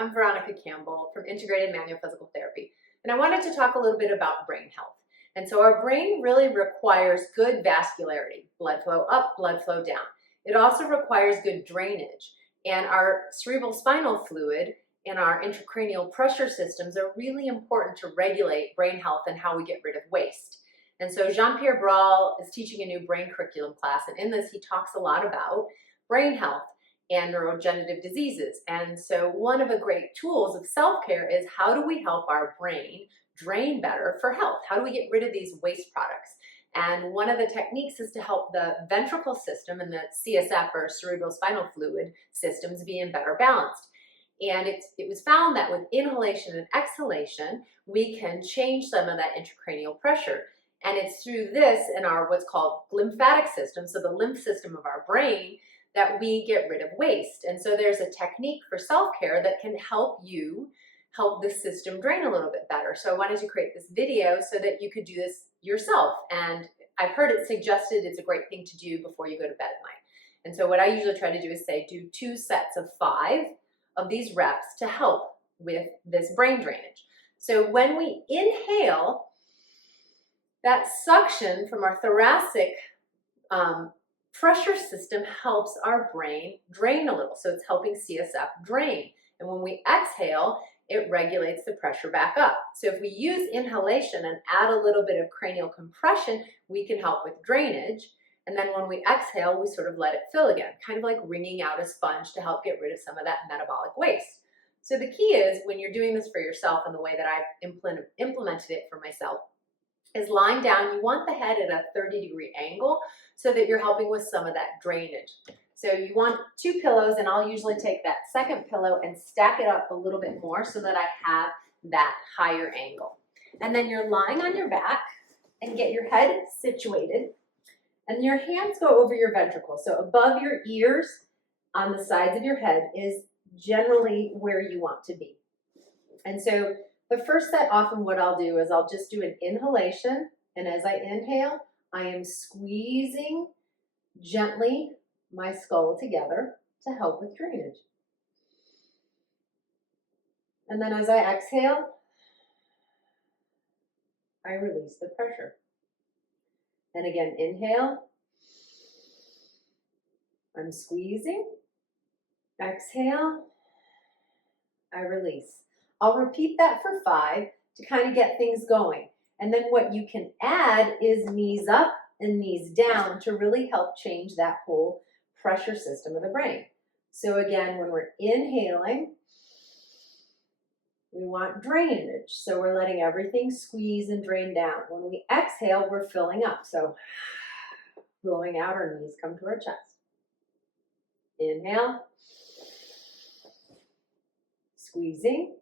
I'm Veronica Campbell from Integrated Manual Physical Therapy, and I wanted to talk a little bit about brain health. And so our brain really requires good vascularity, blood flow up, blood flow down. It also requires good drainage, and our cerebral spinal fluid and our intracranial pressure systems are really important to regulate brain health and how we get rid of waste. And so Jean-Pierre Brawl is teaching a new brain curriculum class, and in this he talks a lot about brain health and neurodegenerative diseases. And so one of the great tools of self-care is how do we help our brain drain better for health? How do we get rid of these waste products? And one of the techniques is to help the ventricle system and the CSF or cerebral spinal fluid systems be in better balanced. And it was found that with inhalation and exhalation, we can change some of that intracranial pressure. And it's through this and our what's called glymphatic system, so the lymph system of our brain, that we get rid of waste. And so there's a technique for self-care that can help you help the system drain a little bit better. So I wanted to create this video so that you could do this yourself. And I've heard it suggested it's a great thing to do before you go to bed at night. And so what I usually try to do is say do 2 sets of 5 of these reps to help with this brain drainage. So when we inhale, that suction from our thoracic pressure system helps our brain drain a little. So it's helping CSF drain. And when we exhale, it regulates the pressure back up. So if we use inhalation and add a little bit of cranial compression, we can help with drainage. And then when we exhale, we sort of let it fill again, kind of like wringing out a sponge to help get rid of some of that metabolic waste. So the key is when you're doing this for yourself, and the way that I've implemented it for myself is lying down. You want the head at a 30-degree angle so that you're helping with some of that drainage. So you want 2 pillows, and I'll usually take that second pillow and stack it up a little bit more so that I have that higher angle. And then you're lying on your back and get your head situated, and your hands go over your ventricles. So above your ears on the sides of your head is generally where you want to be. And so the first set, often what I'll do is I'll just do an inhalation, and as I inhale, I am squeezing gently my skull together to help with drainage. And then as I exhale, I release the pressure. And again, inhale, I'm squeezing, exhale, I release. I'll repeat that for 5 to kind of get things going. And then what you can add is knees up and knees down to really help change that whole pressure system of the brain. So again, when we're inhaling, we want drainage. So we're letting everything squeeze and drain down. When we exhale, we're filling up. So blowing out, our knees come to our chest. Inhale, squeezing.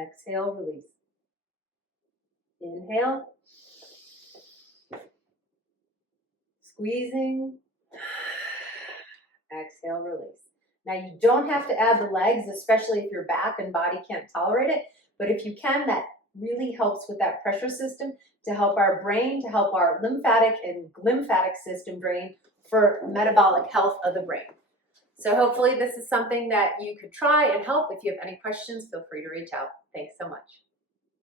Exhale, release. Inhale, squeezing. Exhale, release. Now you don't have to add the legs, especially if your back and body can't tolerate it, but if you can, that really helps with that pressure system to help our brain, to help our lymphatic and glymphatic system drain for metabolic health of the brain. So hopefully this is something that you could try and help. If you have any questions, feel free to reach out. Thanks so much.